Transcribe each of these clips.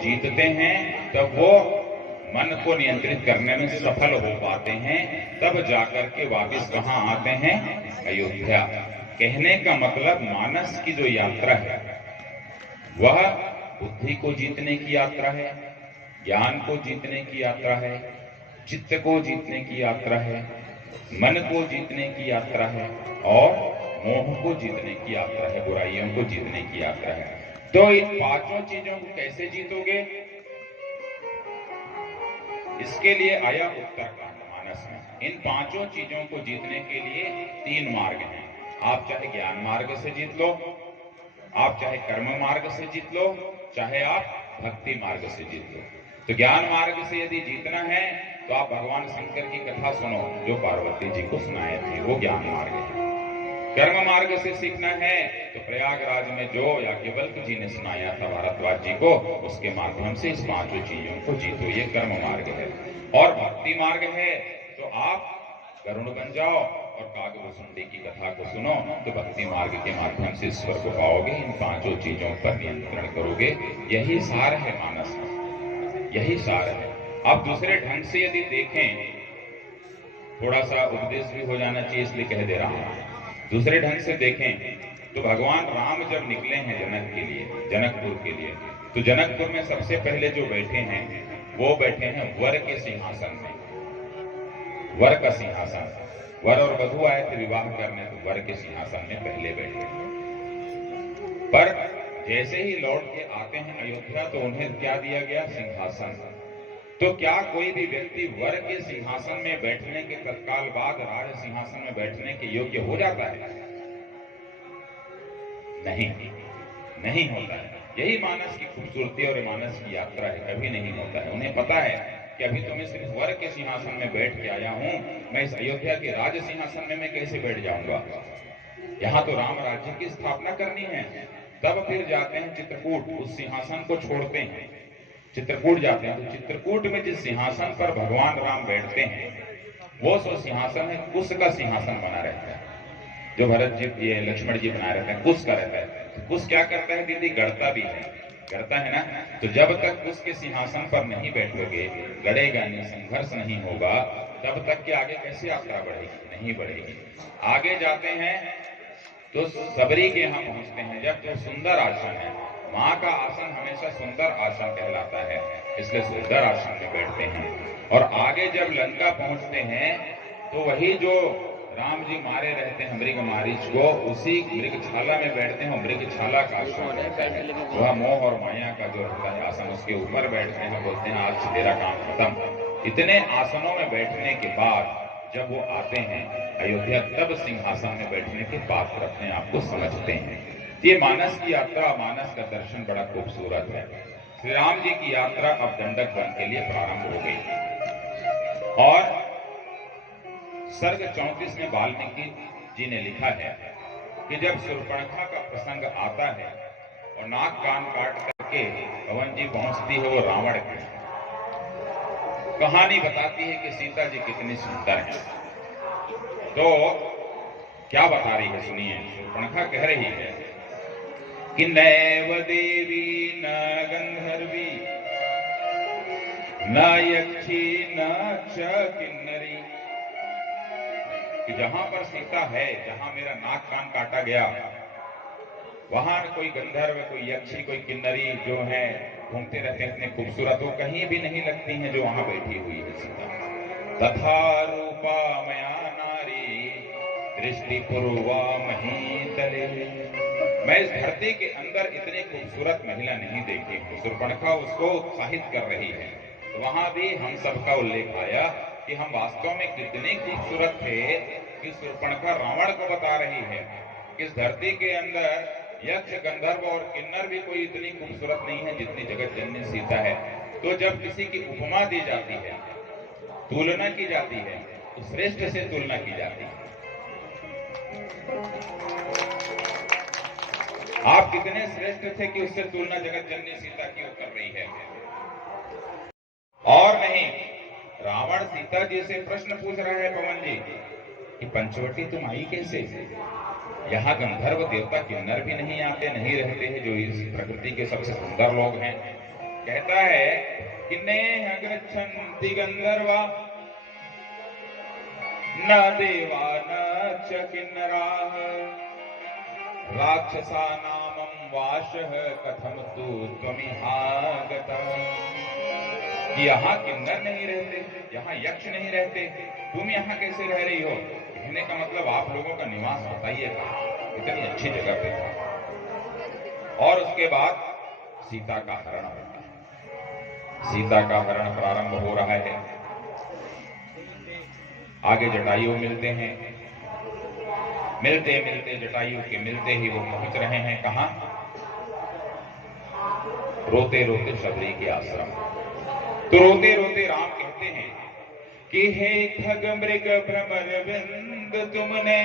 जीतते हैं तब वो मन को नियंत्रित करने में सफल हो पाते हैं, तब जाकर के वापस कहां आते हैं? अयोध्या। कहने का मतलब मानस की जो यात्रा है वह बुद्धि को जीतने की यात्रा है, ज्ञान को जीतने की यात्रा है, चित्त को जीतने की यात्रा है, मन को जीतने की यात्रा है और मोह को जीतने की यात्रा है, बुराइयों को जीतने की यात्रा है। तो इन पांचों चीजों को कैसे जीतोगे? इसके लिए आया उत्तरकांड मानस में। इन पांचों चीजों को जीतने के लिए 3 मार्ग हैं। आप चाहे ज्ञान मार्ग से जीत लो, आप चाहे कर्म मार्ग से जीत लो, चाहे आप भक्ति मार्ग से जीत लो। तो ज्ञान मार्ग से यदि जीतना है तो आप भगवान शंकर की कथा सुनो जो पार्वती जी को सुनाए थे, वो ज्ञान मार्ग है। कर्म मार्ग से सीखना है तो प्रयागराज में जो याज्ञवल्क्य जी ने सुनाया था भारद्वाज जी को, उसके माध्यम से इस पांचों चीजों को जीतो, ये कर्म मार्ग है। और भक्ति मार्ग है तो आप गरुड़ बन जाओ और कागभूषुंडी की कथा को सुनो, तो भक्ति मार्ग के माध्यम से ईश्वर को पाओगे, इन पांचों चीजों पर नियंत्रण करोगे। यही सार है मानस, यही सार है। अब दूसरे ढंग से यदि देखें, थोड़ा सा उपदेश भी हो जाना चाहिए इसलिए कह दे रहा हूं। दूसरे ढंग से देखें तो भगवान राम जब निकले हैं जनक के लिए, जनकपुर के लिए, तो जनकपुर में सबसे पहले जो बैठे हैं वो बैठे हैं वर के सिंहासन में। वर का सिंहासन, वर और वधू आए थे विवाह करने, तो वर के सिंहासन में पहले बैठे। पर जैसे ही लौट के आते हैं अयोध्या तो उन्हें क्या दिया गया? सिंहासन। तो क्या कोई भी व्यक्ति वर के सिंहासन में बैठने के तत्काल बाद राज सिंहासन में बैठने के योग्य हो जाता है? नहीं, नहीं होता है। यही मानस की खूबसूरती और मानस की यात्रा है, कभी नहीं होता है। उन्हें पता है कि अभी तो मैं सिर्फ वर के सिंहासन में बैठ के आया हूं, मैं इस अयोध्या के राज सिंहासन में मैं कैसे बैठ जाऊंगा? यहां तो राम राज्य की स्थापना करनी है। तब फिर जाते हैं चित्रकूट, उस सिंहासन को छोड़ते हैं, चित्रकूट जाते हैं। तो चित्रकूट में जिस सिंहासन पर भगवान राम बैठते हैं वो सो सिंहासन है कुश का सिंहासन बना रहता है, जो भरत जी ये लक्ष्मण जी बना रहते हैं, कुश का रहता है। तो कुश क्या करता है दीदी? गढ़ता भी है, गढ़ता है ना। तो जब तक कुश के सिंहासन पर नहीं बैठोगे, गढ़ेगा नहीं, संघर्ष नहीं होगा, तब तक के आगे कैसे यात्रा बढ़ेगी? नहीं बढ़ेगी। आगे जाते हैं तो सबरी के यहां पहुंचते हैं, जब जो सुंदर आसन है, मां का आसन हमेशा सुंदर आसन कहलाता है, इसलिए सुंदर आसन में बैठते हैं। और आगे जब लंका पहुंचते हैं तो वही जो राम जी मारे रहते हैं मृगमारीच को, उसी मृगछाला में बैठते हैं। मृगछाला का आसन रहता है, वह मोह और माया का जो रहता है आसन, उसके ऊपर बैठते हैं, बोलते हैं आज तेरा काम खत्म। इतने आसनों में बैठने के बाद जब वो आते हैं अयोध्या, तब सिंहासन में बैठने के पात्र अपने आप को समझते हैं। ये मानस की यात्रा, मानस का दर्शन बड़ा खूबसूरत है। श्री राम जी की यात्रा अब दंडक वन के लिए प्रारंभ हो गई। और सर्ग 34 में वाल्मीकि जी ने लिखा है कि जब शूर्पणखा का प्रसंग आता है और नाक कान काट करके पवन जी पहुंचती है वो रावण की, कहानी बताती है कि सीता जी कितनी सुंदर है। तो क्या बता रही है सुनिए। शूर्पणखा कह रही है कि नैव देवी न गंधर्वी न यक्षी न च किन्नरी, कि जहां पर सीता है, जहां मेरा नाक कान काटा गया, वहां कोई गंधर्व, कोई यक्षी, कोई किन्नरी जो है घूमते रहते हैं, इतने खूबसूरत, वो कहीं भी नहीं लगती हैं जो वहां बैठी हुई है सीता। तथा रूपा मया नारी दृष्टि पूर्वा महीतले, मैं इस धरती के अंदर इतनी खूबसूरत महिला नहीं देखी हूं। शूर्पणखा उसको उत्साहित कर रही है। तो वहां भी हम सबका उल्लेख आया कि हम वास्तव में कितने खूबसूरत थे कि शूर्पणखा रावण को बता रही है कि इस धरती के अंदर यक्ष, गंधर्व और किन्नर भी कोई इतनी खूबसूरत नहीं है जितनी जगत जननी सीता है। तो जब किसी की उपमा दी जाती है, तुलना की जाती है, तो श्रेष्ठ से तुलना की जाती है। आप कितने श्रेष्ठ थे कि उससे तुलना जगत जननी सीता की वो कर रही है। और नहीं, रावण सीता जी से प्रश्न पूछ रहा है पवन जी कि पंचवटी तुम आई कैसे? यहाँ गंधर्व देवता किन्नर भी नहीं आते, नहीं रहते हैं, जो इस प्रकृति के सबसे सुंदर लोग हैं, कहता है कि नेह गच्छन्ति गंधर्वा न देवा न च किन्नराः राक्षसानामं वाशः कथम तु त्वमिहागतः। कि यहाँ किन्नर नहीं रहते, यहाँ यक्ष नहीं रहते, तुम यहाँ कैसे रह रही हो? कहने का मतलब आप लोगों का निवास बताइए कहाँ, इतनी अच्छी जगह पे था। और उसके बाद सीता का हरण होता है। सीता का हरण प्रारंभ हो रहा है। आगे जटायु मिलते हैं, मिलते मिलते जटायु के मिलते ही वो पहुंच रहे हैं कहां? रोते रोते शबरी के आश्रम। तो रोते रोते राम कहते हैं कि हे खग मृग भ्रमर बिंद तुमने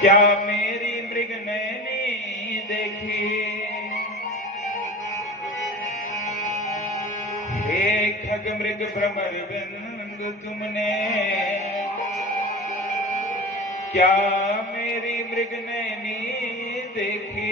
क्या मेरी मृग नैनी देखी। हे खग मृग भ्रमर बिंद तुमने क्या मेरी मृग नैनी देखी।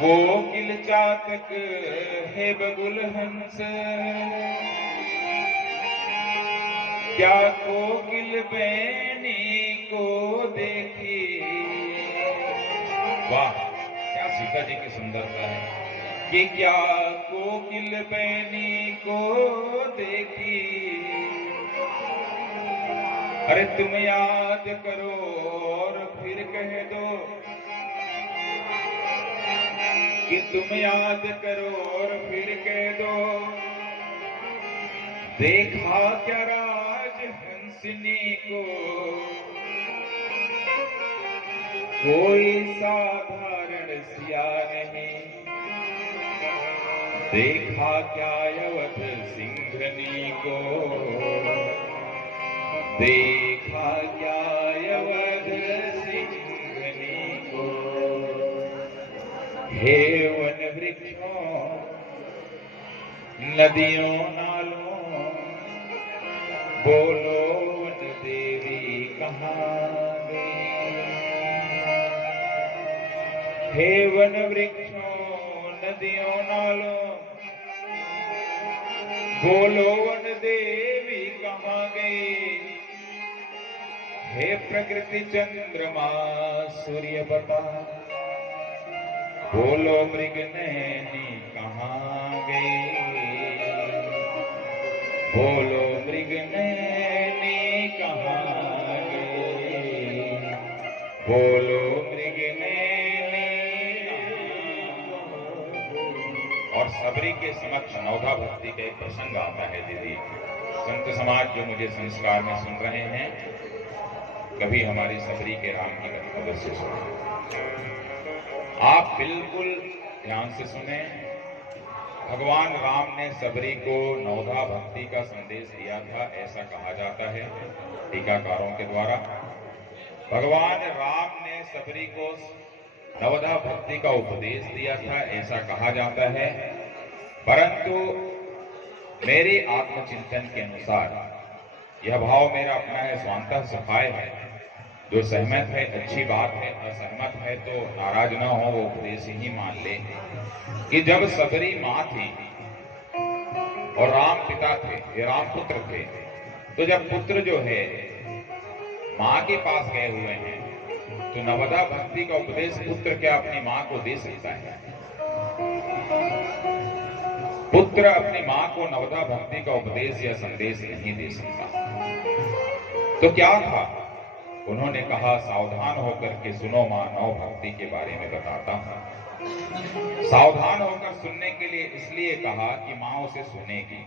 कोकिल चातक है बगुल हंस क्या कोकिल बैनी को देखी। वाह, क्या सीता जी की सुंदरता है कि क्या कोकिल बैनी को देखी। अरे तुम याद करो और फिर कह दो कि तुम याद करो और फिर कह दो। देखा क्या राज हंसनी को कोई साधारण सिया नहीं। देखा क्या अवध सिंघनी को देखा क्या अवध सिंघनी को। हे वन वृक्षों नदियों नालों बोलो वन देवी कहाँ गई। हे वन वृक्षों नदियों नालों बोलो वन देवी कहाँ गई। हे प्रकृति चंद्रमा सूर्य बता बोलो मृग नैनी कहाँ गई। बोलो मृग नैनी कहाँ गई। बोलो मृग नैनी। और सबरी के समक्ष नवधा भक्ति का एक प्रसंग आता है। दीदी संत समाज जो मुझे संस्कार में सुन रहे हैं, कभी हमारी सबरी के राम की कथा अवश्य सुने। आप बिल्कुल ध्यान से सुने। भगवान राम ने सबरी को नवधा भक्ति का संदेश दिया था, ऐसा कहा जाता है टीकाकारों के द्वारा। भगवान राम ने सबरी को नवधा भक्ति का उपदेश दिया था, ऐसा कहा जाता है। परंतु मेरे आत्मचिंतन के अनुसार यह भाव मेरा अपना है, स्वांतः सफाय है। जो सहमत है अच्छी बात है, असहमत है तो नाराज ना हो, वो उपदेश ही मान ले कि जब सबरी मां थी और राम पिता थे, ये राम पुत्र थे, तो जब पुत्र जो है मां के पास गए हुए हैं तो नवधा भक्ति का उपदेश पुत्र क्या अपनी मां को दे सकता है? पुत्र अपनी मां को नवधा भक्ति का उपदेश या संदेश नहीं दे सकता। तो क्या था? उन्होंने कहा सावधान होकर के सुनो मां, नव भक्ति के बारे में बताता हूं। सावधान होकर सुनने के लिए इसलिए कहा कि मां उसे सुनेगी।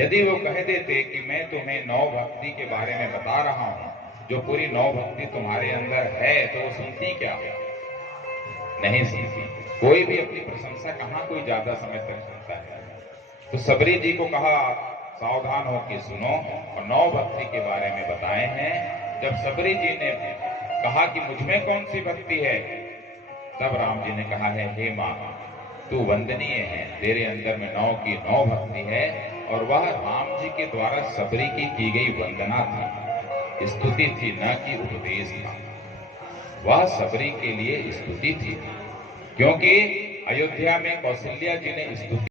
यदि वो कह देते कि मैं तुम्हें नव भक्ति के बारे में बता रहा हूं, जो पूरी नव भक्ति तुम्हारे अंदर है, तो वो सुनती क्या? नहीं सुनती। कोई भी अपनी प्रशंसा कहां कोई ज्यादा समय तक सुनता है। तो सबरी जी को कहा सावधान होकर सुनो और नव भक्ति के बारे में बताए हैं। जब सबरी जी ने कहा कि मुझमें कौन सी भक्ति है, तब राम जी ने कहा है हे मां, तू वंदनीय है, तेरे अंदर में नौ की नौ भक्ति है। और वह राम जी के द्वारा सबरी की गई वंदना थी, स्तुति थी, न कि उपदेश था। वह सबरी के लिए स्तुति थी, क्योंकि अयोध्या में कौशल्या जी ने स्तुति